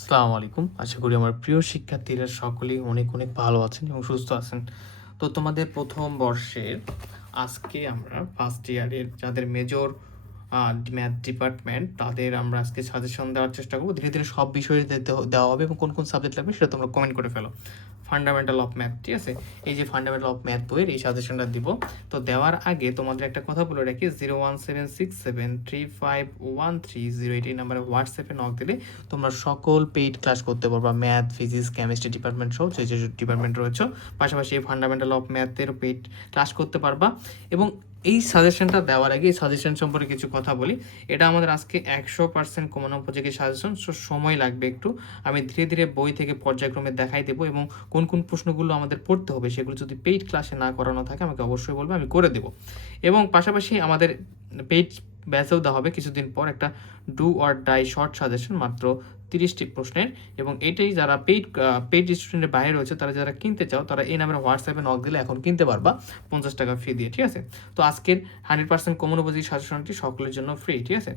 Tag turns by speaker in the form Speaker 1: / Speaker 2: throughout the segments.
Speaker 1: আসসালামু আলাইকুম। আশা করি আমার প্রিয় শিক্ষার্থীরা সকলেই অনেক অনেক ভালো আছেন এবং সুস্থ আছেন। তো তোমাদের প্রথম বর্ষের আজকে আমরা ফার্স্ট ইয়ারের যাদের মেজর ম্যাথ ডিপার্টমেন্ট তাদের আমরা আজকে সাজেশন দেওয়ার চেষ্টা করব। ধীরে ধীরে সব বিষয়ে দেওয়া হবে এবং কোন কোন সাবজেক্ট লাগবে সেটা তোমরা কমেন্ট করে ফেলো। ফান্ডামেন্টাল অফ ম্যাথ ঠিক আছে? এই যে ফান্ডামেন্টাল অফ ম্যাথ বইয়ের এই সাজেশনটা দিব। তো দেওয়ার আগে তোমাদের একটা কথা বলে রাখি zero one seven six seven three five one three zero eight এই নাম্বারে হোয়াটসঅ্যাপে নক দিলে তোমরা সকল পেইড ক্লাস করতে পারবা। ম্যাথ ফিজিক্স কেমিস্ট্রি ডিপার্টমেন্ট সহ যে যে ডিপার্টমেন্ট রয়েছে। পাশাপাশি এই ফান্ডামেন্টাল অফ ম্যাথের পেইড ক্লাস করতে পারবা। এবং এই সাজেশনটা দেওয়ার আগে, এই সাজেশন সম্পর্কে কিছু কথা বলি। এটা আমাদের আজকে একশো পার্সেন্ট কমানো উপযোগী সাজেশন সো সময় লাগবে একটু। আমি ধীরে ধীরে বই থেকে পর্যায়ক্রমে দেখাই দেবো এবং কোন কোন প্রশ্নগুলো আমাদের পড়তে হবে, সেগুলো যদি পেইড ক্লাসে না করানো থাকে, আমাকে অবশ্যই বলবে, আমি করে দেবো। এবং পাশাপাশি আমাদের পেইড ব্যাচেও দেওয়া হবে, কিছুদিন পর একটা do or die short suggestion মাত্র তিরিশটি প্রশ্নের এবং এটাই যারা পেইড পেইড স্টুডেন্টের বাইরে রয়েছে, তারা যারা কিনতে চাও, তারা এই নামের হোয়াটসঅ্যাপে নক দিলে এখন কিনতে পারবা পঞ্চাশ টাকা ফি দিয়ে, ঠিক আছে? তো আজকের হান্ড্রেড পার্সেন্ট কমন উপযোগী সাজেশনটি সকলের জন্য ফ্রি ঠিক আছে?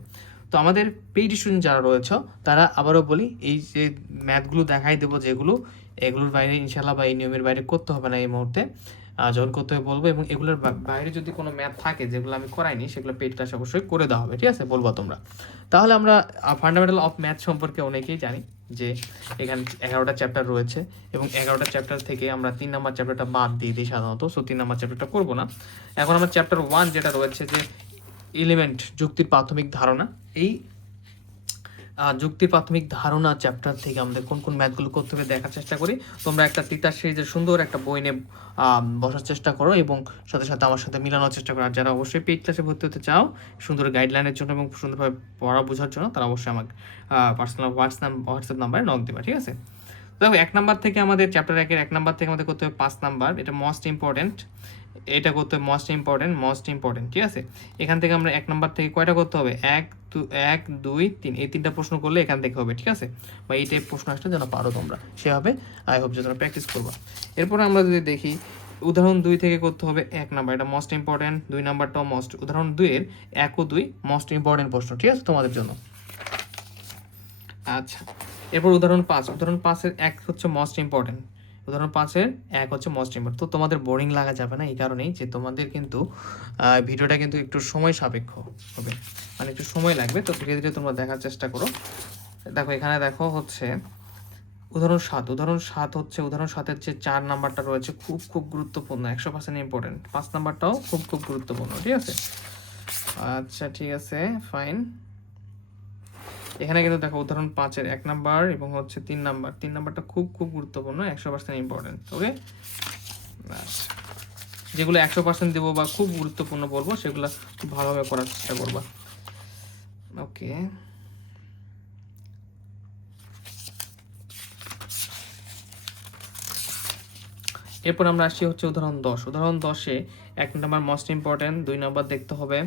Speaker 1: তো আমাদের পেইড স্টুডেন্ট যারা রয়েছে, তারা আবারও বলি, এই যে ম্যাথগুলো দেখাই দেবো যেগুলো, এগুলোর বাইরে ইনশাল্লাহ বা এই নিয়মের বাইরে করতে হবে না এই মুহূর্তে। যখন করতে বলব এবং এগুলোর বাইরে যদি কোনো ম্যাথ থাকে যেগুলো আমি করাইনি, সেগুলো পেইড ক্লাস অবশ্যই করে দেওয়া হবে, ঠিক আছে? বলব তোমরা। তাহলে আমরা ফান্ডামেন্টাল অফ ম্যাথ সম্পর্কে অনেকেই জানি যে এখানে এগারোটা চ্যাপ্টার রয়েছে এবং এগারোটা চ্যাপ্টার থেকে আমরা তিন নাম্বার চ্যাপ্টারটা বাদ দিয়ে দিই সাধারণত সো তিন নাম্বার চ্যাপ্টারটা করব না। এখন আমার চ্যাপ্টার ওয়ান যেটা রয়েছে যে এলিমেন্ট যুক্তির প্রাথমিক ধারণা, এই যুক্তির প্রাথমিক ধারণা চ্যাপ্টার থেকে আমাদের কোন কোন ম্যাথগুলো করতে হবে দেখার চেষ্টা করি। তোমরা একটা তিতাস সিরিজের সুন্দর একটা বই নিয়ে বসার চেষ্টা করো এবং সাথে সাথে আমার সাথে মিলানোর চেষ্টা করো। আর যারা অবশ্যই পেইড ক্লাসে ভর্তি হতে চাও, সুন্দর গাইডলাইনের জন্য এবং সুন্দরভাবে পড়া বোঝার জন্য, তারা অবশ্যই আমাকে পার্সোনাল হোয়াটসঅ্যাপ হোয়াটসঅ্যাপ নাম্বারে নক দেবে, ঠিক আছে? দেখো এক নাম্বার থেকে আমাদের চ্যাপ্টার একের এক নাম্বার থেকে আমাদের করতে হবে পাঁচ নাম্বার এটা মোস্ট ইম্পর্টেন্ট এটা করতে হবে মোস্ট ইম্পর্টেন্ট মোস্ট ইম্পর্টেন্ট ঠিক আছে? এখান থেকে আমরা এক নাম্বার থেকে কয়টা করতে হবে? এক দু এক, দুই, তিন, এই তিনটা প্রশ্ন করলে এখান থেকে হবে, ঠিক আছে? বা এই টাইপ প্রশ্ন আসলে যেন পারো তোমরা। সেভাবে আই হোপ যে তোমরা প্র্যাকটিস করবা। এরপরে আমরা যদি দেখি, উদাহরণ দুই থেকে করতে হবে এক নাম্বার এটা মোস্ট ইম্পর্টেন্ট দুই নাম্বারটাও মোস্ট উদাহরণ দুইয়ের এক ও দুই মোস্ট ইম্পর্টেন্ট প্রশ্ন, ঠিক আছে তোমাদের জন্য? আচ্ছা এরপর উদাহরণ পাঁচ। উদাহরণ পাঁচের এক হচ্ছে মোস্ট ইম্পর্টেন্ট উদাহরণ পাঁচের এক হচ্ছে মোস্ট ইম্পর্টেন্ট তো তোমাদের বোরিং লাগা যাবে না এই কারণেই যে তোমাদের কিন্তু ভিডিওটা কিন্তু একটু সময় সাপেক্ষ হবে। মানে একটু সময় লাগবে, তো ধীরে ধীরে তোমরা দেখার চেষ্টা করো। দেখো এখানে দেখো হচ্ছে উদাহরণ সাত। উদাহরণ সাত হচ্ছে, উদাহরণ সাতের যে চার নাম্বারটা রয়েছে খুব খুব গুরুত্বপূর্ণ, একশো পার্সেন্ট ইম্পর্টেন্ট পাঁচ নাম্বারটাও খুব খুব গুরুত্বপূর্ণ, ঠিক আছে? আচ্ছা ঠিক আছে ফাইন এখানে কিন্তু দেখো উদাহরণ পাঁচের এক নাম্বার এবং হচ্ছে তিন নাম্বার। তিন নাম্বারটা খুব খুব গুরুত্বপূর্ণ, একশো পার্সেন্ট ইম্পর্টেন্ট ওকে যেগুলো একশো পার্সেন্ট দেবো বা খুব গুরুত্বপূর্ণ বলব, সেগুলো খুব ভালোভাবে করার চেষ্টা করবা। ওকে এরপর আমরা আসছি হচ্ছে উদাহরণ দশ। উদাহরণ দশে এক নাম্বার মোস্ট ইম্পর্টেন্ট দুই নাম্বার দেখতে হবে,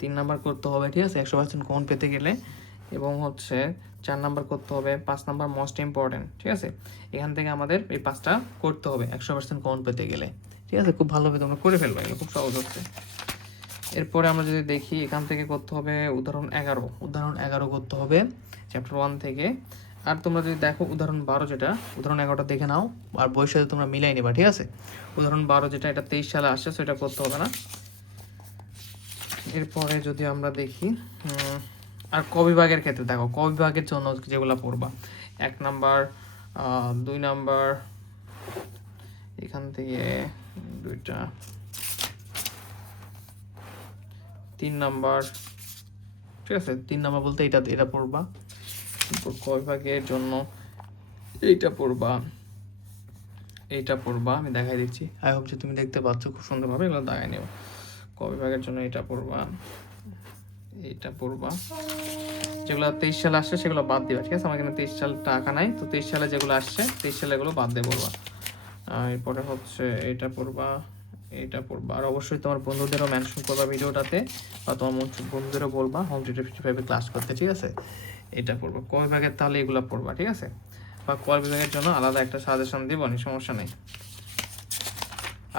Speaker 1: তিন নাম্বার করতে হবে, ঠিক আছে? একশো পার্সেন্ট কমন পেতে গেলে এবং হচ্ছে চার নাম্বার করতে হবে, পাঁচ নাম্বার মোস্ট ইম্পর্টেন্ট ঠিক আছে? এখান থেকে আমাদের এই পাঁচটা করতে হবে, একশো পার্সেন্ট কমন পেতে গেলে, ঠিক আছে? খুব ভালোভাবে তোমরা করে ফেলবে, এগুলো খুব সহজ হচ্ছে। এরপরে আমরা যদি দেখি, এখান থেকে করতে হবে উদাহরণ এগারো উদাহরণ এগারো করতে হবে চ্যাপ্টার ওয়ান থেকে। আর তোমরা যদি দেখো উদাহরণ বারো যেটা, উদাহরণ এগারোটা দেখে নাও, আর বইয়ের সাথে তোমরা মিলাই নিবা, ঠিক আছে? উদাহরণ বারো যেটা, এটা তেইশ সালে আসছে, সেটা করতে হবে না। এরপরে যদি আমরা দেখি আর ক বিভাগের ক্ষেত্রে দেখো, ক বিভাগের জন্য যেগুলো পড়বা, এক নাম্বার দুই নাম্বার, এখান থেকে দুইটা, তিন নাম্বার, ঠিক আছে, তিন নাম্বার বলতে এটা এটা পড়বা ক বিভাগের জন্য এইটা পড়বা এইটা পড়বা, আমি দেখাই দিচ্ছি। আই হোপ যে তুমি দেখতে পাচ্ছ খুব সুন্দরভাবে, এগুলো দেখাই নেব ক বিভাগের জন্য এটা পড়বা। এইটা পড়বা। যেগুলো তেইশ সালে আসছে, সেগুলো বাদ দিবা, ঠিক আছে? আমার এখানে তেইশ সাল টাকা নাই। তো তেইশ সালে যেগুলো আসছে, তেইশ সালে এগুলো বাদ দিয়ে পড়বা। এরপরে হচ্ছে এইটা পড়বা এটা পড়বা। আর অবশ্যই তোমার বন্ধুদেরও মেনশন করবা ভিডিওটাতে, বা তোমার বন্ধুদেরও বলবা হোম টিউটর ফিফটি ফাইভে ক্লাস করতে, ঠিক আছে? এটা পড়বা। ক বিভাগের তাহলে এগুলো পড়বা, ঠিক আছে? বা ক বিভাগের জন্য আলাদা একটা সাজেশন দিব সমস্যা নেই।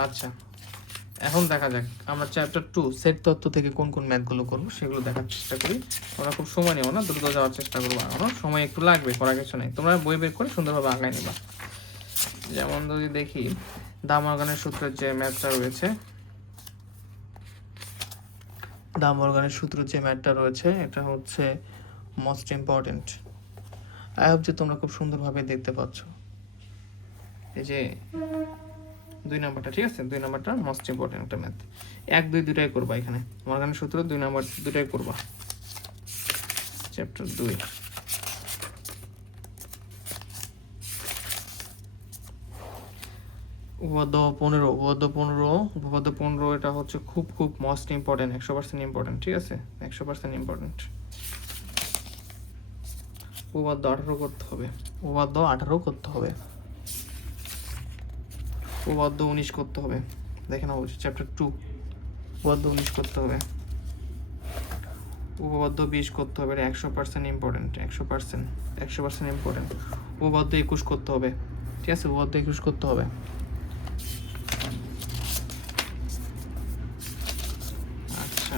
Speaker 1: আচ্ছা। এখন দেখা যাক, আমরা চ্যাপ্টার টু সেট তত্ত্ব থেকে কোন কোন ম্যাথগুলো করব সেগুলো দেখার চেষ্টা করি। আমরা খুব সময় নেব না, দ্রুত যাওয়ার চেষ্টা করব আগানো সময় একটু লাগবে করা কিছু নেই। তোমরা বই বের করে সুন্দরভাবে আগায় নিবা। যেমন যদি দেখি দাম অর্গানের সূত্রের যে ম্যাথটা রয়েছে দাম অর্গানের সূত্র যে ম্যাথটা রয়েছে, এটা হচ্ছে মোস্ট ইম্পর্টেন্ট আই হোপ যে তোমরা খুব সুন্দরভাবে দেখতে পাচ্ছ। এই যে দুই নাম্বারটা, ঠিক আছে? দুই নাম্বারটা মোস্ট ইম্পর্টেন্ট একটা ম্যাথ এক, দুই দুটাই করবা এখানে। মর্গানের সূত্র দুই নাম্বার দুটাই করবা। চ্যাপ্টার দুই। উপপাদ্য পনেরো উপপাদ্য পনেরো উপপাদ্য পনেরো এটা হচ্ছে খুব খুব মোস্ট ইম্পর্টেন্ট একশো পার্সেন্ট ইম্পর্টেন্ট ঠিক আছে? একশো পার্সেন্ট ইম্পর্টেন্ট উপপাদ্য আঠারো করতে হবে। উপপাদ্য আঠারো করতে হবে। উপপাদ্য উনিশ করতে হবে। দেখে না বলছি চ্যাপ্টার টু উপপাদ্য উনিশ করতে হবে। উপপাদ্য বিশ করতে হবে, এটা একশো পার্সেন্ট ইম্পর্টেন্ট একশো পার্সেন্ট একশো পার্সেন্ট ইম্পর্টেন্ট উপপাদ্য একুশ করতে হবে, ঠিক আছে? উপপাদ্য একুশ করতে হবে। আচ্ছা।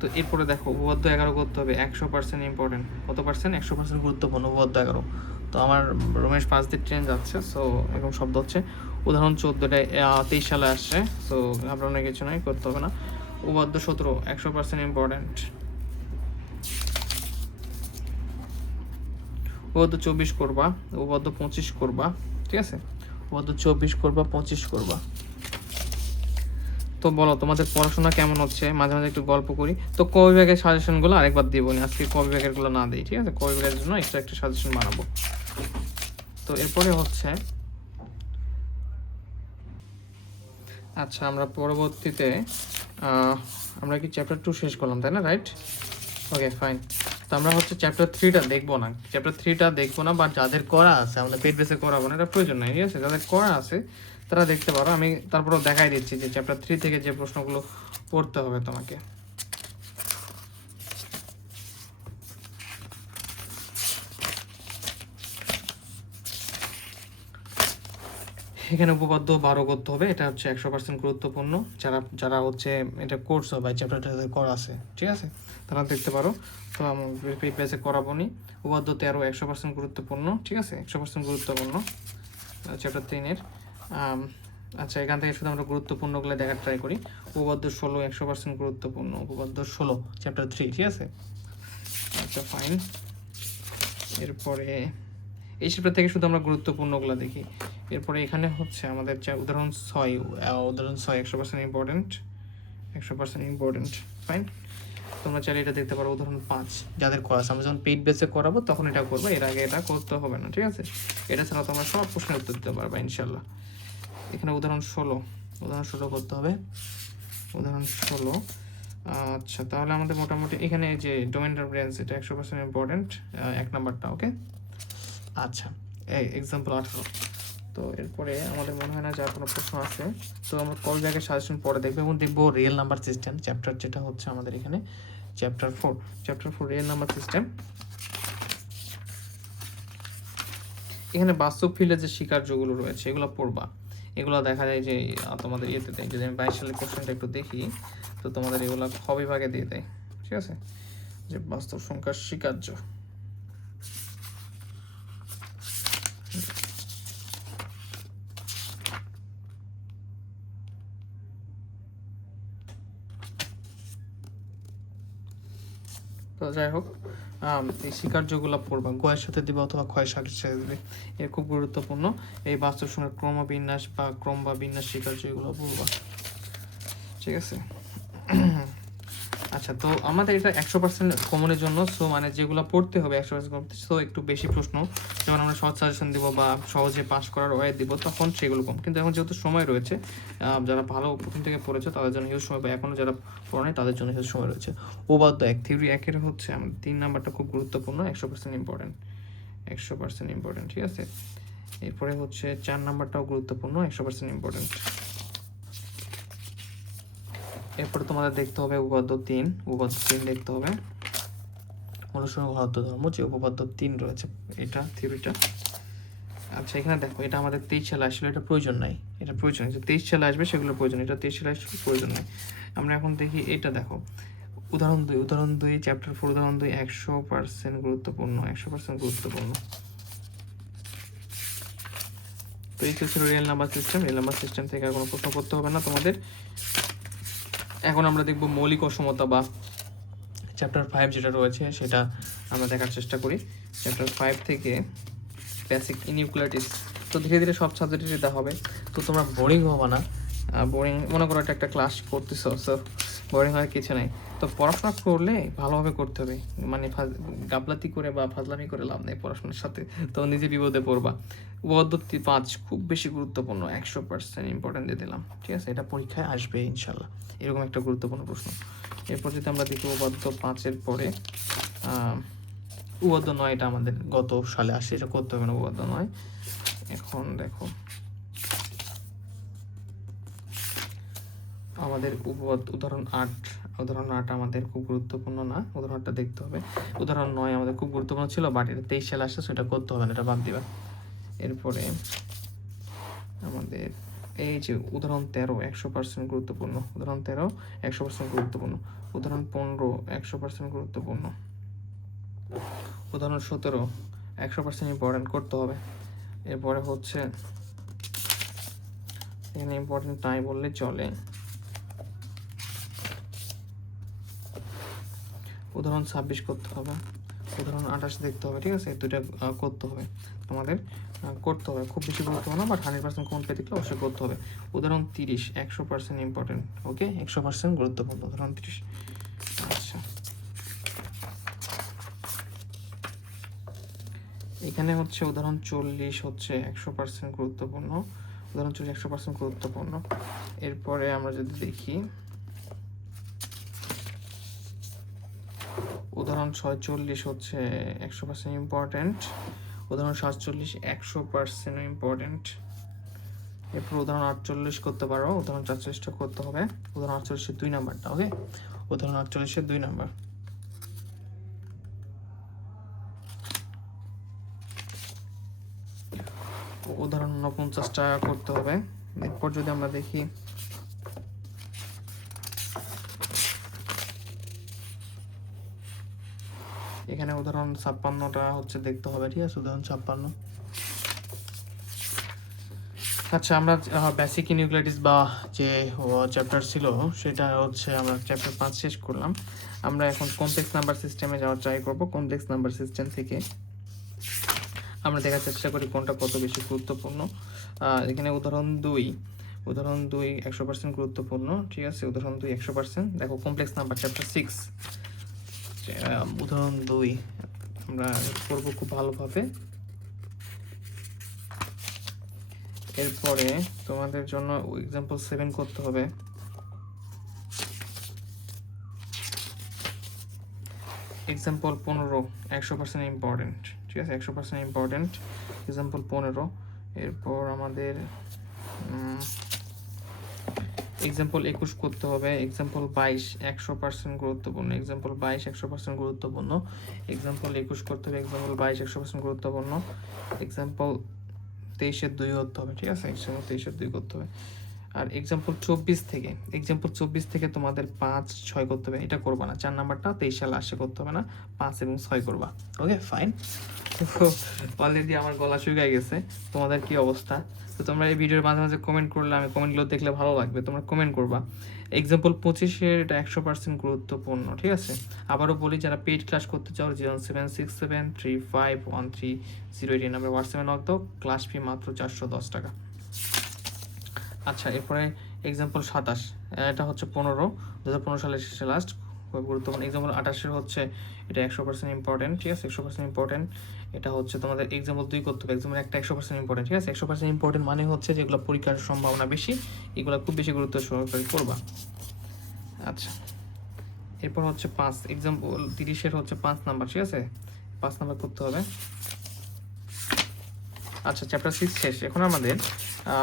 Speaker 1: তো এরপরে দেখো উপপাদ্য এগারো করতে হবে, একশো পার্সেন্ট ইম্পর্টেন্ট কত পার্সেন্ট একশো পার্সেন্ট গুরুত্বপূর্ণ উপপাদ্য এগারো। তো আমার রমেশ পাঁচ দিন ট্রেন যাচ্ছে সো এরকম শব্দ হচ্ছে। উদাহরণ চোদ্দোটায় তেইশ সালে আসছে সো ঘাবড়ানোর কিছু নয় করতে হবে না। উপপাদ্য সতেরো, একশো পার্সেন্ট ইম্পর্টেন্ট উপপাদ্য চব্বিশ করবা উপপাদ্য পঁচিশ করবা, ঠিক আছে? উপপাদ্য চব্বিশ করবা, পঁচিশ করবা। তো বলো, তোমাদের পড়াশোনা কেমন হচ্ছে? মাঝে মাঝে একটু গল্প করি। তো ক বিভাগের সাজেশনগুলো আরেকবার দিব না আজকে ক বিভাগেরগুলো না দিই, ঠিক আছে? ক বিভাগের জন্য এক্সট্রা একটা সাজেশন বানাবো। তো এরপরে হচ্ছে আচ্ছা আমরা পরবর্তীতে আমরা কি চ্যাপ্টার টু শেষ করলাম, তাই না? রাইট ওকে ফাইন তো আমরা হচ্ছে চ্যাপ্টার থ্রিটা দেখব না। চ্যাপ্টার থ্রিটা দেখব না বা যাদের করা আছে, আমাদের পেট বেসে করাবো না, এটা প্রয়োজন নাই, ঠিক আছে? যাদের করা আছে, তারা দেখতে পারো। আমি তারপরেও দেখাই দিচ্ছি যে চ্যাপ্টার থ্রি থেকে যে প্রশ্নগুলো পড়তে হবে তোমাকে। এখানে উপপাদ্য বারো করতে হবে, এটা হচ্ছে একশো পার্সেন্ট গুরুত্বপূর্ণ। যারা যারা হচ্ছে এটা কোর্স হবে চ্যাপ্টারটা করা আছে, ঠিক আছে? তারা দেখতে পারো। তো আমি পেজে করাবো নি। উপপাদ্য তেরো একশো পার্সেন্ট গুরুত্বপূর্ণ, ঠিক আছে? একশো পার্সেন্ট গুরুত্বপূর্ণ চ্যাপ্টার তিনের। আচ্ছা এখান থেকে শুধু আমরা গুরুত্বপূর্ণগুলো দেখার ট্রাই করি। উপপাদ্য ষোলো একশো পার্সেন্ট গুরুত্বপূর্ণ, উপপাদ্য ষোলো চ্যাপ্টার থ্রি ঠিক আছে? আচ্ছা ফাইন এরপরে, এই চ্যাপ্টার থেকে শুধু আমরা গুরুত্বপূর্ণগুলো দেখি। এরপরে এখানে হচ্ছে আমাদের যা উদাহরণ ছয় উদাহরণ ছয়, একশো পার্সেন্ট ইম্পর্টেন্ট একশো পার্সেন্ট ইম্পর্টেন্ট ফাইন তোমরা চাইলে এটা দেখতে পারো উদাহরণ পাঁচ, যাদের করা আমরা যখন পেইড বেসে করাবো তখন এটা করব, এর আগে এটা করতে হবে না, ঠিক আছে? এটা ছাড়া তোমরা সব প্রশ্নের উত্তর দিতে পারবে ইনশাল্লাহ এখানে উদাহরণ ষোলো উদাহরণ ষোলো করতে হবে। উদাহরণ ষোলো আচ্ছা তাহলে আমাদের মোটামুটি এখানে যে ডোমেন রেফারেন্স এটা একশো পার্সেন্ট ইম্পর্টেন্ট এক নাম্বারটা ওকে আচ্ছা এক্সাম্পল আঠারো। তো এরপরে আমাদের মনে হয় না যে আর কোনো প্রশ্ন আছে। তো আমরা কল জায়গায় সাজেশন পরে দেখব এবং দেখব রিয়েল নাম্বার সিস্টেম চ্যাপ্টার যেটা হচ্ছে আমাদের এখানে chapter four chapter four real number system এখানে বাস্তব ফিল্ডে যে স্বীকার্যগুলো রয়েছে, এগুলো পড়বা। এগুলো দেখা যায় যে তোমাদের ইয়েতে দেয়। যদি আমি বাইশ সালের কোশ্চেনটা একটু দেখি, তো তোমাদের এগুলো খ বিভাগে দিয়ে দেয়। ঠিক আছে? যে বাস্তব সংখ্যার স্বীকার্য। তো যাই হোক এই স্বীকার্যগুলো পড়বা। গয়ের সাথে দিবে অথবা ক্ষয় সাথে সাথে দিবে। এর খুব গুরুত্বপূর্ণ। এই বাস্তব সঙ্গে ক্রমবিন্যাস বা ক্রম বা বিন্যাস স্বীকার্য এগুলো পড়বা। ঠিক আছে? আচ্ছা তো আমাদের এটা একশো পার্সেন্ট কমনের জন্য সো মানে যেগুলো পড়তে হবে একশো পার্সেন্ট সো একটু বেশি প্রশ্ন। যখন আমরা শর্ট সাজেশন দিব বা সহজে পাস করার ওয়ে দিব, তখন সেগুলো কম। কিন্তু এখন যেহেতু সময় রয়েছে যারা ভালো প্রথম থেকে পড়েছে, তাদের জন্য হিউজ সময়, বা এখনও যারা পড়ে তাদের জন্য হিউজ সময় রয়েছে। ও উপাদ্য এক থিওরি একের হচ্ছে আমাদের তিন নাম্বারটা খুব গুরুত্বপূর্ণ, একশো পার্সেন্ট ইম্পর্টেন্ট একশো পার্সেন্ট ইম্পর্টেন্ট ঠিক আছে? এরপরে হচ্ছে চার নাম্বারটাও গুরুত্বপূর্ণ, একশো পার্সেন্ট ইম্পর্টেন্ট এরপরে তোমাদের দেখতে হবে উপাদ্য তিন উপাদ্য তিন দেখতে হবে। অনুসরণ ভারত ধর্ম যে উপপাদ্য তিন রয়েছে, এটা, থিওরিটা। আচ্ছা এখানে দেখো, এটা আমাদের তেইশ সালে আসলে, এটা প্রয়োজন নাই, এটা প্রয়োজন যে তেইশ সালে আসবে সেগুলো প্রয়োজন এটা তেইশ সালে আসলে প্রয়োজন নাই। আমরা এখন দেখি এটা দেখো, উদাহরণ দুই উদাহরণ দুই চ্যাপ্টার ফোর উদাহরণ দুই, একশো পার্সেন্ট গুরুত্বপূর্ণ, একশো পার্সেন্ট গুরুত্বপূর্ণ। তো এই ছিল real number system real number system থেকে আর কোনো প্রশ্ন করতে হবে না তোমাদের। এখন আমরা দেখব মৌলিক অসমতা বা চ্যাপ্টার ফাইভ যেটা রয়েছে, সেটা আমরা দেখার চেষ্টা করি। চ্যাপ্টার ফাইভ থেকে বেসিক ইনিউক্লিয়ারিটিস তো ধীরে ধীরে সব সাবজেক্টে দেওয়া হবে। তো তোমরা বোরিং হবা না। বোরিং মনে করো এটা একটা ক্লাস করতেছ বোরিং হওয়ার কিছু নাই। তো পড়াশোনা করলে ভালোভাবে করতে হবে। মানে গাবলাতি করে বা ফাজলামি করে লাভ নেই পড়াশোনার সাথে। তো নিজে বিপদে পড়বা। পদ্ধতি পাঁচ, খুব বেশি গুরুত্বপূর্ণ, একশো পার্সেন্ট ইম্পর্টেন্ট দিয়ে দিলাম। ঠিক আছে? এটা পরীক্ষায় আসবে ইনশাল্লাহ। এরকম একটা গুরুত্বপূর্ণ প্রশ্ন। এরপর যদি আমরা দেখি উপাদ্য পাঁচের পরে উপাদ্য নয় এটা আমাদের গত সালে আসে। এটা করতে হবে না, উপাদ্য নয়। এখন দেখো। আমাদের উপপাদ্য উদাহরণ আট উদাহরণ আট আমাদের খুব গুরুত্বপূর্ণ না? উদাহরণটা দেখতে হবে। উদাহরণ নয় আমাদের খুব গুরুত্বপূর্ণ ছিল বাট এটা তেইশ সালে আসছে, সেটা করতে হবে না, এটা বাদ দিবা। এরপরে আমাদের এই যে উদাহরণ তেরো, একশো পার্সেন্ট গুরুত্বপূর্ণ। উদাহরণ তেরো, একশো পার্সেন্ট গুরুত্বপূর্ণ। উদাহরণ পনেরো, একশো পার্সেন্ট গুরুত্বপূর্ণ। উদাহরণ সতেরো, একশো পার্সেন্ট ইম্পর্টেন্ট করতে হবে। এরপরে হচ্ছে, এখানে ইম্পর্টেন্ট নাই বললে চলে। উদাহরণ ছাব্বিশ করতে হবে, উদাহরণ আঠাশ দেখতে হবে, ঠিক আছে? দুইটা করতে হবে। তোমাদের করতে হবে। খুব বেশি গুরুত্বপূর্ণ বাট হান্ড্রেড পার্সেন্ট কোন পেতে গেলে অবশ্যই করতে হবে। উদাহরণ তিরিশ, একশো পার্সেন্ট ইম্পর্টেন্ট ওকে একশো পার্সেন্ট গুরুত্বপূর্ণ, উদাহরণ তিরিশ। আচ্ছা। এখানে হচ্ছে উদাহরণ চল্লিশ হচ্ছে একশো পার্সেন্ট গুরুত্বপূর্ণ, উদাহরণ চল্লিশ একশো পার্সেন্ট গুরুত্বপূর্ণ। এরপরে আমরা যদি দেখি উদাহরণ ছয়চল্লিশ হচ্ছে একশো পার্সেন্ট ইম্পর্ট্যান্ট উদাহরণ সাতচল্লিশ একশো পার্সেন্ট ইম্পর্ট্যান্ট এরপর উদাহরণ আটচল্লিশ করতে পারো, উদাহরণ চারচল্লিশটা করতে হবে, উদাহরণ আটচল্লিশের দুই নাম্বারটা ওকে উদাহরণ আটচল্লিশের দুই নাম্বার উদাহরণ উনপঞ্চাশটা করতে হবে, এরপর যদি আমরা দেখি এখানে উদাহরণ ছাপ্পান্নটা হচ্ছে দেখতে হবে, ঠিক আছে? উদাহরণ ছাপ্পান্ন। আচ্ছা আমরা বেসিক ইনইকুয়ালিটিস বা যে চ্যাপ্টার ছিল, সেটা হচ্ছে আমরা চ্যাপ্টার পাঁচ শেষ করলাম। আমরা এখন কমপ্লেক্স নাম্বার সিস্টেমে যাওয়ার ট্রাই করব কমপ্লেক্স নাম্বার সিস্টেম থেকে। আমরা দেখার চেষ্টা করি কোনটা কত বেশি গুরুত্বপূর্ণ। এখানে উদাহরণ দুই। উদাহরণ দুই একশো পার্সেন্ট গুরুত্বপূর্ণ, ঠিক আছে? উদাহরণ দুই একশো পার্সেন্ট দেখো কমপ্লেক্স নাম্বার চ্যাপ্টার সিক্স উদাহরণ দুই। আমরা করব খুব ভালোভাবে। এরপরে তোমাদের জন্য এক্সাম্পল সেভেন করতে হবে। এক্সাম্পল পনেরো, একশো পার্সেন্ট ইম্পর্টেন্ট ঠিক আছে? একশো পার্সেন্ট ইম্পর্টেন্ট এক্সাম্পল পনেরো। এরপর আমাদের এক্সাম্পল একুশ করতে হবে এক্সাম্পল বাইশ একশো পার্সেন্ট গুরুত্বপূর্ণ এক্সাম্পল বাইশ একশো পার্সেন্ট গুরুত্বপূর্ণ এক্সাম্পল একুশ করতে হবে এক্সাম্পল বাইশ একশো পার্সেন্ট গুরুত্বপূর্ণ এক্সাম্পল তেইশের দুই করতে হবে, ঠিক আছে? এক্সাম্পল তেইশের দুই করতে হবে। আর এক্সাম্পল চব্বিশ থেকে এক্সাম্পল চব্বিশ থেকে তোমাদের পাঁচ, ছয় করতে হবে। এটা করবা না। চার নাম্বারটা তেইশ সালে আসে করতে হবে না। পাঁচ এবং ছয় করবা। ওকে ফাইন অলরেডি আমার গলা শুকিয়ে গেছে। তোমাদের কি অবস্থা? তো তোমরা এই ভিডিওর মাঝে মাঝে কমেন্ট করলে আমি কমেন্টগুলো দেখলে ভালো লাগবে। তোমরা কমেন্ট করবা। এক্সাম্পল পঁচিশের এটা একশো পার্সেন্ট গুরুত্বপূর্ণ, ঠিক আছে? আবারও বলি, যারা পেইড ক্লাস করতে চাও zero seven six seven three five one three zero eight এই নাম্বার হোয়াটসঅ্যাপে নক দাও। ক্লাস ফি মাত্র চারশো দশ টাকা। আচ্ছা এরপরে এক্সাম্পল সাতাশ। এটা হচ্ছে পনেরো। দু হাজার পনেরো সালের শেষে লাস্ট খুব গুরুত্বপূর্ণ। এক্সাম্পল আঠাশের হচ্ছে, এটা একশো পার্সেন্ট ইম্পর্টেন্ট ঠিক আছে? একশো পার্সেন্ট ইম্পর্টেন্ট এটা হচ্ছে তোমাদের এক্সাম্পল দুই করতে হবে। এক্সাম্পল একটা একশো পার্সেন্ট ইম্পর্টেন্ট ঠিক আছে? একশো পার্সেন্ট ইম্পর্টেন্ট মানে হচ্ছে যেগুলো পরীক্ষার সম্ভাবনা বেশি। এগুলো খুব বেশি গুরুত্ব সহকারে করবা আচ্ছা। এরপর হচ্ছে পাঁচ। এক্সাম্পল তিরিশের হচ্ছে পাঁচ নাম্বার, ঠিক আছে? পাঁচ নাম্বার করতে হবে। আচ্ছা চ্যাপ্টার সিক্স শেষ। এখন আমাদের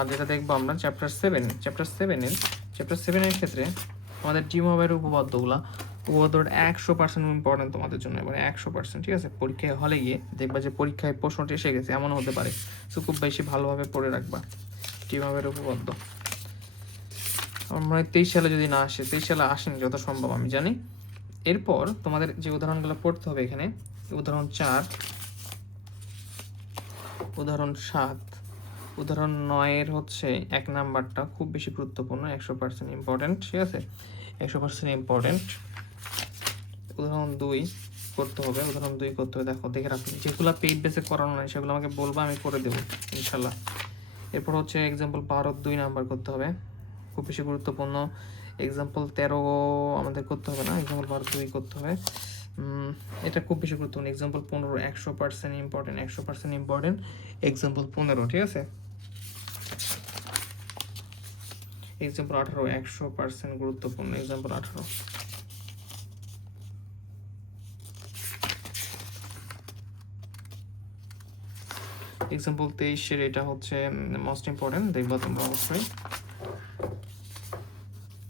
Speaker 1: যেটা দেখব আমরা চ্যাপ্টার সেভেন চ্যাপ্টার সেভেনের চ্যাপ্টার সেভেনের ক্ষেত্রে আমাদের জি মোবাইলের উপপাদ্যগুলা। উপপাদ্যটা একশো পার্সেন্ট ইম্পর্টেন্ট তোমাদের জন্য, এবারে একশো পার্সেন্ট ঠিক আছে? পরীক্ষায় হলে গিয়ে দেখবা যে পরীক্ষায় প্রশ্নটি এসে গেছে এমন হতে পারে। সো খুব বেশি ভালোভাবে পড়ে রাখবা টিমাবের উপপাদ্য। আমার তেইশ সালে যদি না আসে, তেইশ সালে আসেনি যত সম্ভব আমি জানি। এরপর তোমাদের যে উদাহরণগুলো পড়তে হবে এখানে, উদাহরণ চার, উদাহরণ সাত উদাহরণ নয়ের হচ্ছে এক নাম্বারটা খুব বেশি গুরুত্বপূর্ণ, একশো পার্সেন্ট ইম্পর্টেন্ট ঠিক আছে? একশো পার্সেন্ট ইম্পর্টেন্ট উদাহরণ দুই করতে হবে, উদাহরণ দুই করতে হবে। দেখো, দেখে রাখুন যেগুলো পেইড বেসে করানো নাই, সেগুলো আমাকে বলবা, আমি করে দেবো, ইনশাল্লাহ। এরপর হচ্ছে এক্সাম্পল বারো দুই নাম্বার করতে হবে, খুব বেশি গুরুত্বপূর্ণ। এক্সাম্পল তেরো আমাদের করতে হবে না এক্সাম্পল বারো দুই করতে হবে। এটা খুব বেশি গুরুত্বপূর্ণ। এক্সাম্পল পনেরো, একশো পার্সেন্ট ইম্পর্টেন্ট একশো পার্সেন্ট ইম্পর্টেন্ট এক্সাম্পল পনেরো, ঠিক আছে? এক্সাম্পল আঠারো, একশো পার্সেন্ট গুরুত্বপূর্ণ। এক্সাম্পল আঠারো। এক্সাম্পল তেইশের, এটা হচ্ছে মোস্ট ইম্পর্টেন্ট দেখবা তোমরা অবশ্যই।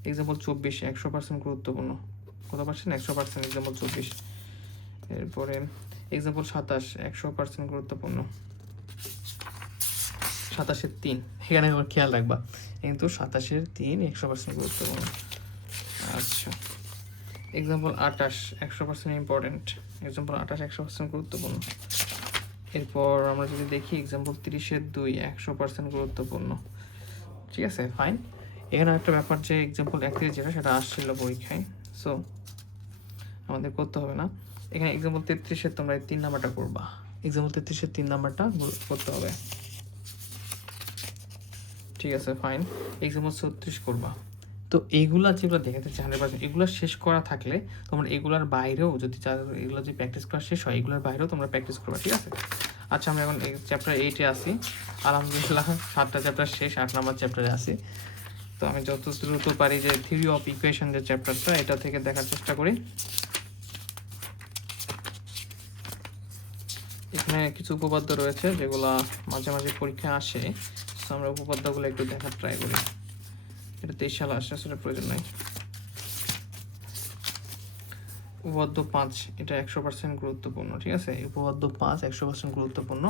Speaker 1: এক্সাম্পল চব্বিশ, একশো পার্সেন্ট গুরুত্বপূর্ণ। কত পার্সেন্ট একশো পার্সেন্ট এক্সাম্পল চব্বিশ। এরপরে এক্সাম্পল সাতাশ, একশো পার্সেন্ট গুরুত্বপূর্ণ। সাতাশের তিন। এখানে আবার খেয়াল রাখবা। কিন্তু সাতাশের তিন একশো পার্সেন্ট গুরুত্বপূর্ণ। আচ্ছা। এক্সাম্পল আটাশ একশো পার্সেন্ট ইম্পর্টেন্ট এক্সাম্পল আটাশ একশো পার্সেন্ট গুরুত্বপূর্ণ। এরপর আমরা যদি দেখি এক্সাম্পল তিরিশের দুই, একশো পার্সেন্ট গুরুত্বপূর্ণ। ঠিক আছে ফাইন এখানে একটা ব্যাপার যে এক্সাম্পল একত্রিশ যেটা, সেটা আসছিল পরীক্ষায়। সো আমাদের করতে হবে না। এখানে এক্সাম্পল তেত্রিশের তোমরা এই তিন নাম্বারটা করবা। এক্সাম্পল তেত্রিশের তিন নাম্বারটা করতে হবে। ঠিক আছে ফাইন এক্সাম্পল ছত্রিশ করবা। তো এইগুলা যেগুলো দেখাতে হান্ড্রেড পার্সেন্ট এগুলো শেষ করা থাকলে তোমরা এগুলার বাইরেও যদি এগুলো যদি প্র্যাকটিস করা শেষ হয়, এগুলোর বাইরেও তোমরা প্র্যাকটিস করবা, ঠিক আছে? আচ্ছা আমরা এখন চ্যাপ্টার এইটে আসি। আলহামদুলিল্লাহ, সাতটা চ্যাপ্টার শেষ, আট নম্বর চ্যাপ্টারে আসি। তো আমি যত দ্রুত পারি যে থিওরি অফ ইকুয়েশন যে চ্যাপ্টারটা এটা থেকে দেখার চেষ্টা করি। এখানে কিছু উপপাদ্য রয়েছে যেগুলা মাঝে মাঝে পরীক্ষায় আসে। তো আমরা উপপাদ্যগুলো একটু দেখার ট্রাই করি। এটা তেইশ সাল আসে আসলে প্রয়োজন নাই। উপপাদ্য পাঁচ, এটা একশো পার্সেন্ট গুরুত্বপূর্ণ, ঠিক আছে? উপপাদ্য পাঁচ একশো পার্সেন্ট গুরুত্বপূর্ণ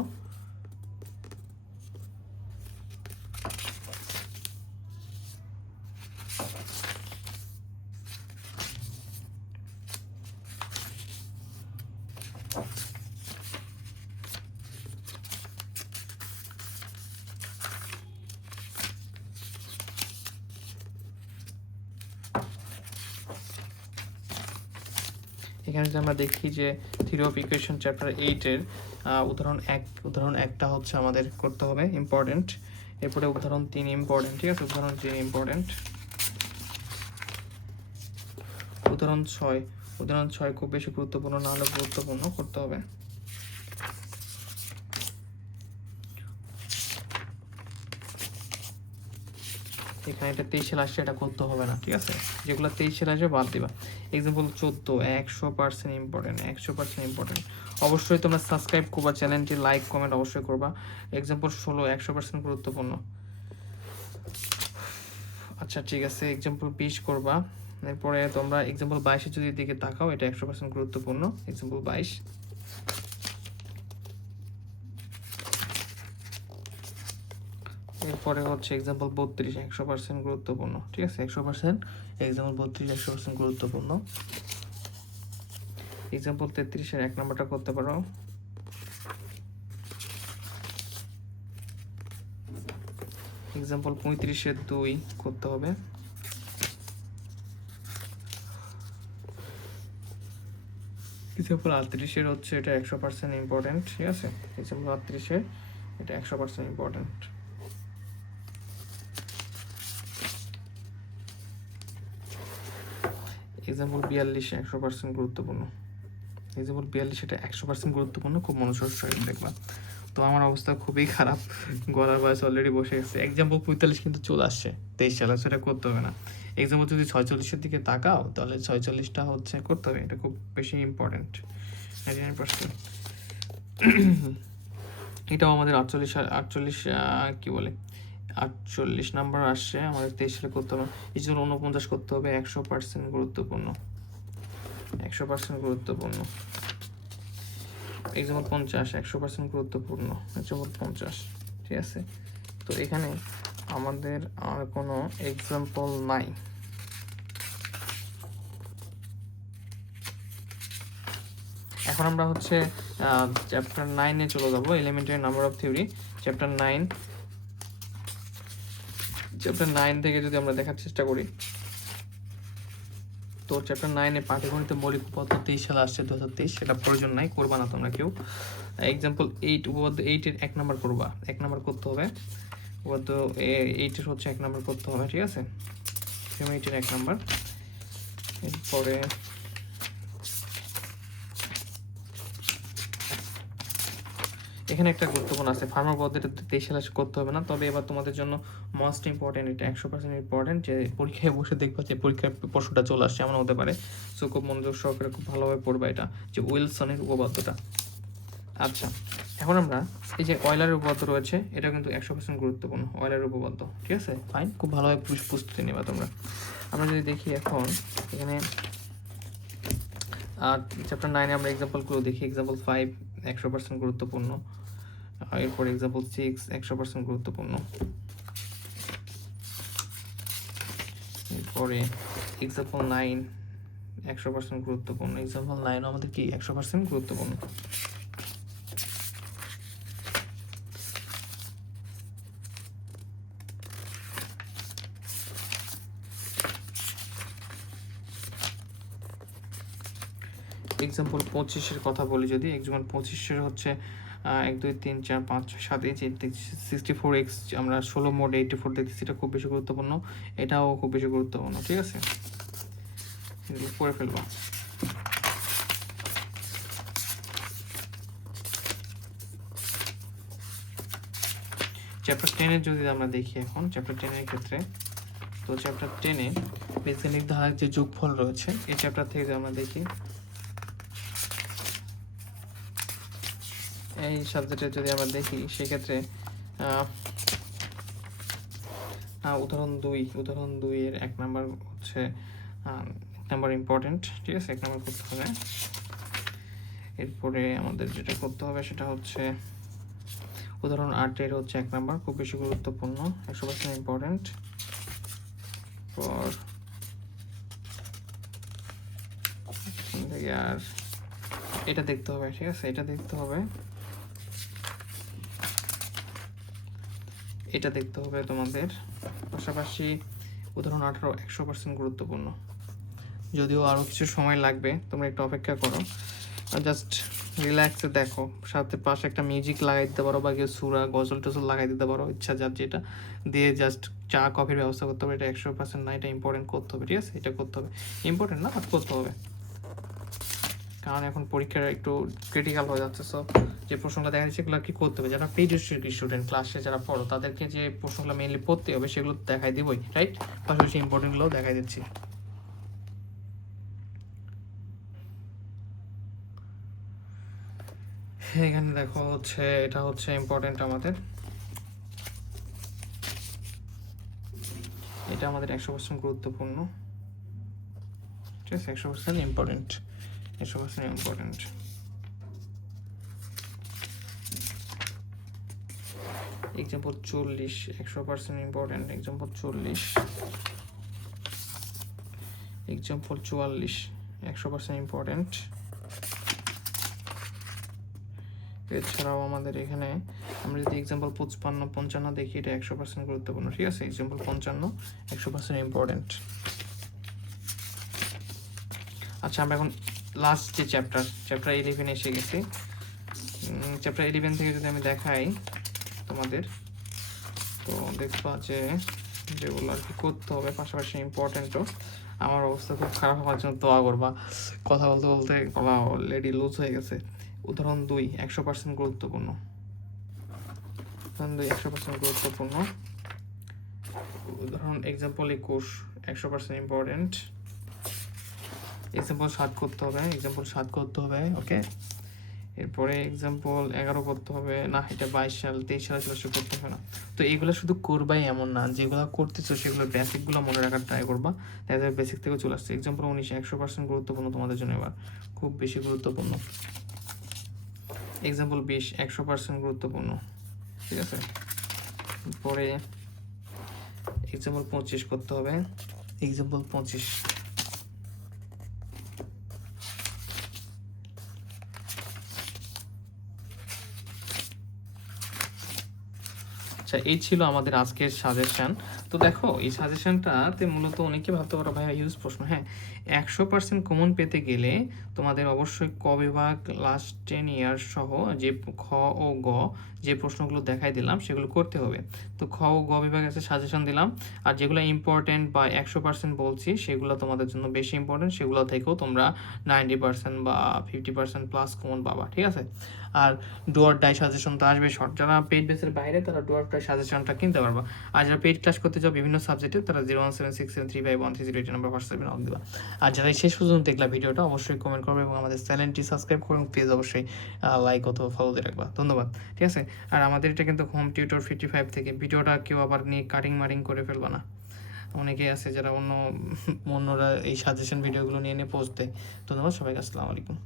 Speaker 1: এখানে যদি আমরা দেখি যে থিওরি অফ ইকুয়েশন চ্যাপ্টার এইটের উদাহরণ এক, উদাহরণ একটা হচ্ছে আমাদের করতে হবে ইম্পর্টেন্ট এরপরে উদাহরণ তিন ইম্পর্টেন্ট ঠিক আছে? উদাহরণ তিন ইম্পর্টেন্ট উদাহরণ ছয় উদাহরণ ছয় খুব বেশি গুরুত্বপূর্ণ, না হলে গুরুত্বপূর্ণ করতে হবে। এখানে এটা তেইশে আসছে, এটা করতে হবে না, ঠিক আছে? যেগুলো তেইশে আসবে, বাদ দিবা। এক্সাম্পল চোদ্দ, একশো পার্সেন্ট ইম্পর্টেন্ট একশো পার্সেন্ট ইম্পর্টেন্ট অবশ্যই তোমরা সাবস্ক্রাইব করবা চ্যানেলটি লাইক কমেন্ট অবশ্যই করবা। এক্সাম্পল ষোলো, একশো পার্সেন্ট গুরুত্বপূর্ণ। আচ্ছা ঠিক আছে এক্সাম্পল বিশ করবা। এরপরে তোমরা এক্সাম্পল বাইশে যদি দিকে তাকাও, এটা একশো পার্সেন্ট গুরুত্বপূর্ণ। এক্সাম্পল বাইশ। এরপরে হচ্ছে এক্সাম্পল বত্রিশ, একশো পার্সেন্ট গুরুত্বপূর্ণ। ঠিক আছে, একশো পার্সেন্ট এক্সাম্পল বত্রিশ একশো পার্সেন্ট গুরুত্বপূর্ণ। এক্সাম্পল তেত্রিশের এক নম্বরটা করতে পারো। এক্সাম্পল পঁয়ত্রিশের দুই করতে হবে। এক্সাম্পল আটত্রিশের হচ্ছে এটা একশো পার্সেন্ট ইম্পর্টেন্ট ঠিক আছে? এক্সাম্পল আটত্রিশের এটা একশো পার্সেন্ট ইম্পর্টেন্ট এক্সাম্পল বিয়াল্লিশ, একশো পার্সেন্ট গুরুত্বপূর্ণ। এক্সাম্পল বিয়াল্লিশ এটা একশো পার্সেন্ট গুরুত্বপূর্ণ, খুব মনোযোগ সহিত দেখবা। তো আমার অবস্থা খুবই খারাপ, গলার বয়স অলরেডি বসে গেছে। এক্সাম্পল পঁয়তাল্লিশ কিন্তু চলে আসছে, তেইশ সালে সেটা করতে হবে না। এক্সাম্পল যদি ছয়চল্লিশের দিকে তাকাও, তাহলে ছয়চল্লিশটা হচ্ছে করতে হবে, এটা খুব বেশি ইম্পর্টেন্ট এটাও আমাদের আটচল্লিশ আটচল্লিশ কি বলে? আটচল্লিশ নাম্বার আসছে আমাদের তেইশ সালে করতে হবে। জন্য উনপঞ্চাশ করতে হবে, একশো পার্সেন্ট গুরুত্বপূর্ণ। একশো পার্সেন্ট গুরুত্বপূর্ণ। এক্সাম্পল পঞ্চাশ, একশো পার্সেন্ট গুরুত্বপূর্ণ। এক্সাম্পল পঞ্চাশ, ঠিক আছে? তো এখানে আমাদের আর কোনো এক্সাম্পল নাই। এখন আমরা হচ্ছে চ্যাপ্টার নাইনে চলে যাব elementary number of theory chapter nine chapter nine থেকে যদি আমরা দেখার চেষ্টা করি, তো চ্যাপ্টার নাইনে পাটিগণিতে মৌলিক উপপাদ্য তেইশ সালে আসছে দু হাজার তেইশ, সেটা প্রয়োজন নাই, করবা না তোমরা কেউ। এক্সাম্পল এইট উপপাদ্য এইটের এক নাম্বার করবা, এক নাম্বার করতে হবে। উপপাদ্য এইটের হচ্ছে এক নাম্বার করতে হবে, ঠিক আছে? এইটের এক নাম্বার এরপরে এখানে একটা গুরুত্বপূর্ণ আছে ফার্মার পদ্ধতিটা তেইশ সালে করতে হবে না। তবে এবার তোমাদের জন্য মোস্ট ইম্পর্টেন্ট এটা, একশো পার্সেন্ট ইম্পর্টেন্ট যে পরীক্ষায় বসে দেখবা যে পরীক্ষার প্রশ্নটা চলে আসছে এমন হতে পারে। সো খুব মনোযোগ সহকারে খুব ভালোভাবে পড়বা এটা, যে উইলসনের উপপাদ্যটা। আচ্ছা এখন আমরা এই যে অয়েলারের উপপাদ্য রয়েছে এটা কিন্তু একশো পার্সেন্ট গুরুত্বপূর্ণ অয়েলারের উপপাদ্য, ঠিক আছে? ফাইন খুব ভালোভাবে প্রস্তুতি নেবা তোমরা। আমরা যদি দেখি এখন, এখানে আর চ্যাপ্টার নাইনে আমরা এক্সাম্পলগুলো দেখি এক্সাম্পল ফাইভ একশো পার্সেন্ট গুরুত্বপূর্ণ। এরপর এক্সাম্পল সিক্স একশো পার্সেন্ট গুরুত্বপূর্ণ। এরপরে এক্সাম্পল নাইন একশো পার্সেন্ট গুরুত্বপূর্ণ। এক্সাম্পল নাইন আমাদের কি? একশো পার্সেন্ট গুরুত্বপূর্ণ। এক্সাম্পল পঁচিশের কথা বলি যদি। একজন পঁচিশের হচ্ছে এক, দুই, তিন, চার, পাঁচ, ছয়, সাত যে সিক্সটি ফোর এক্স আমরা ষোলো মোড এইটি ফোর দেখতেছি, এটা খুব বেশি গুরুত্বপূর্ণ। এটাও খুব বেশি গুরুত্বপূর্ণ, ঠিক আছে? পড়ে ফেলব। চ্যাপ্টার টেনের যদি আমরা দেখি এখন চ্যাপ্টার টেনের ক্ষেত্রে, তো চ্যাপ্টার টেনে বীজগণিত ধারার যে যোগফল রয়েছে, এই চ্যাপ্টার থেকে যদি আমরা দেখি এই সাবজেক্টে যদি আমরা দেখি, সেক্ষেত্রে উদাহরণ দুই, উদাহরণ দুইয়ের এক নাম্বার হচ্ছে এক নাম্বার ইম্পর্টেন্ট ঠিক আছে? এক নাম্বার করতে হবে। এরপরে আমাদের যেটা করতে হবে সেটা হচ্ছে, উদাহরণ আটের হচ্ছে এক নাম্বার খুব বেশি গুরুত্বপূর্ণ, একশো পার্সেন্ট ইম্পর্টেন্ট পর আর এটা দেখতে হবে, ঠিক আছে? এটা দেখতে হবে। এটা দেখতে হবে তোমাদের। পাশাপাশি উদাহরণ আঠারো একশো পার্সেন্ট গুরুত্বপূর্ণ। যদিও আরও কিছু সময় লাগবে, তোমরা একটু অপেক্ষা করো। জাস্ট রিল্যাক্সে দেখো, সাথে পাশে একটা মিউজিক লাগাই দিতে পারো বা কেউ সুরা, গজল টজল লাগাই দিতে পারো, ইচ্ছা যার যেটা। দিয়ে জাস্ট চা কফির ব্যবস্থা করতে হবে, এটা একশো পার্সেন্ট না, এটা ইম্পর্টেন্ট করতে হবে, ঠিক আছে? এটা করতে হবে। ইম্পর্টেন্ট না করতে হবে। কারণ এখন পরীক্ষার একটু ক্রিটিক্যাল হয়ে যাচ্ছে সব যে প্রশ্নগুলো দেখা যাচ্ছে এগুলো কি করতে হবে। যারা পেড স্টুডেন্ট ক্লাসে যারা পড়ো, তাদেরকে যে প্রশ্নগুলো মেইনলি পড়তে হবে সেগুলো দেখাই দিবই রাইট পাশাপাশি ইম্পর্টেন্টগুলো দেখাই দিচ্ছি। এখানে দেখো হচ্ছে, এটা হচ্ছে ইম্পর্টেন্ট আমাদের। এটা আমাদের একশো পার্সেন্ট গুরুত্বপূর্ণ। ঠিক আছে, একশো পার্সেন্ট ইম্পর্টেন্ট একশো পার্সেন্ট ইম্পর্টেন্ট এক্সাম্পল চল্লিশ, একশো পার্সেন্ট ইম্পর্টেন্ট এক্সাম্পল চল্লিশ। এক্সাম্পল চুয়াল্লিশ, একশো পার্সেন্ট ইম্পর্টেন্ট এছাড়াও আমাদের এখানে আমরা যদি এক্সাম্পল পঁচপান্ন, পঞ্চান্ন দেখি, এটা একশো পার্সেন্ট গুরুত্বপূর্ণ, ঠিক আছে? এক্সাম্পল পঞ্চান্ন, একশো পার্সেন্ট ইম্পর্টেন্ট আচ্ছা আমরা এখন লাস্ট যে চ্যাপ্টার চ্যাপ্টার ইলেভেন এসে গেছি। চ্যাপ্টার ইলেভেন থেকে যদি আমি দেখাই তোমাদের। তো দেখবা যে যেগুলো আর কি করতে হবে, পাশাপাশি ইম্পর্টেন্টও আমার অবস্থা খুব খারাপ হওয়ার জন্য দোয়া করবা। কথা বলতে বলতে গলা অলরেডি লুজ হয়ে গেছে। উদাহরণ দুই, একশো পার্সেন্ট গুরুত্বপূর্ণ। উদাহরণ দুই, একশো পার্সেন্ট গুরুত্বপূর্ণ। উদাহরণ এক্সাম্পল একুশ, একশো পার্সেন্ট ইম্পর্টেন্ট এক্সাম্পল সাত করতে হবে এক্সাম্পল সাত করতে হবে ওকে এরপরে এক্সাম্পল এগারো করতে হবে। না, এটা বাইশ সাল, তেইশ সালে চলে করতে হবে না। তো এইগুলো শুধু করবাই এমন না, যেগুলো করতেছো সেগুলো বেসিকগুলো মনে রাখার ট্রাই করবা। দেখা যাবে বেসিক থেকে চলে আসছে। এক্সাম্পল উনিশ, একশো পার্সেন্ট গুরুত্বপূর্ণ তোমাদের জন্য এবার। খুব বেশি গুরুত্বপূর্ণ। এক্সাম্পল বিশ, একশো পার্সেন্ট গুরুত্বপূর্ণ। ঠিক আছে? পরে এক্সাম্পল পঁচিশ করতে হবে। এক্সাম্পল পঁচিশ। আচ্ছা এই ছিল আমাদের আজকের সাজেশন তো দেখো, এই সাজেশনটাতে মূলত অনেকে ভাবতে পারো, ভাইয়া ইউজ প্রশ্ন। হ্যাঁ একশো পার্সেন্ট কমন পেতে গেলে তোমাদের অবশ্যই ক বিভাগ লাস্ট টেন ইয়ার সহ যে খ ও গ যে প্রশ্নগুলো দেখাই দিলাম, সেগুলো করতে হবে। তো খ ও গ বিভাগ আছে সাজেশন দিলাম, আর যেগুলো ইম্পর্টেন্ট বা একশো পার্সেন্ট বলছি, সেগুলো তোমাদের জন্য বেশি ইম্পর্টেন্ট সেগুলো থেকেও তোমরা নাইনটি পার্সেন্ট বা ফিফটি পার্সেন্ট প্লাস কমন পাবা, ঠিক আছে? আর ডুয়ার ডাই সাজেশন তো আসবে শর্ট যারা পেইড বেসের বাইরে, তারা ডুয়ার ডাই সাজেশনটা কিনতে পারবা। আর যারা পেইড ক্লাস করতে চাও বিভিন্ন সাবজেক্টে তারা zero one seven six seven three five one three zero eight number হোয়াটসঅ্যাপে নক দেবা। আর যারা শেষ পর্যন্ত দেখলা ভিডিওটা, অবশ্যই কমেন্ট করবে এবং আমাদের চ্যানেলটি সাবস্ক্রাইব করুন প্লিজ অবশ্যই লাইক অথবা ফলো দিয়ে রাখবা। ধন্যবাদ, ঠিক আছে? আর আমাদের এটা কিন্তু হোম টিউটর ফিফটি ফাইভ থেকে, ভিডিওটা কেউ আবার নিয়ে কাটিং মারিং করে ফেলবা না। অনেকেই আছে যারা অন্য, অন্যরা এই সাজেশন ভিডিওগুলো নিয়ে নিয়ে পোস্ট দেয়। ধন্যবাদ সবাইকে, আসসালামু আলাইকুম।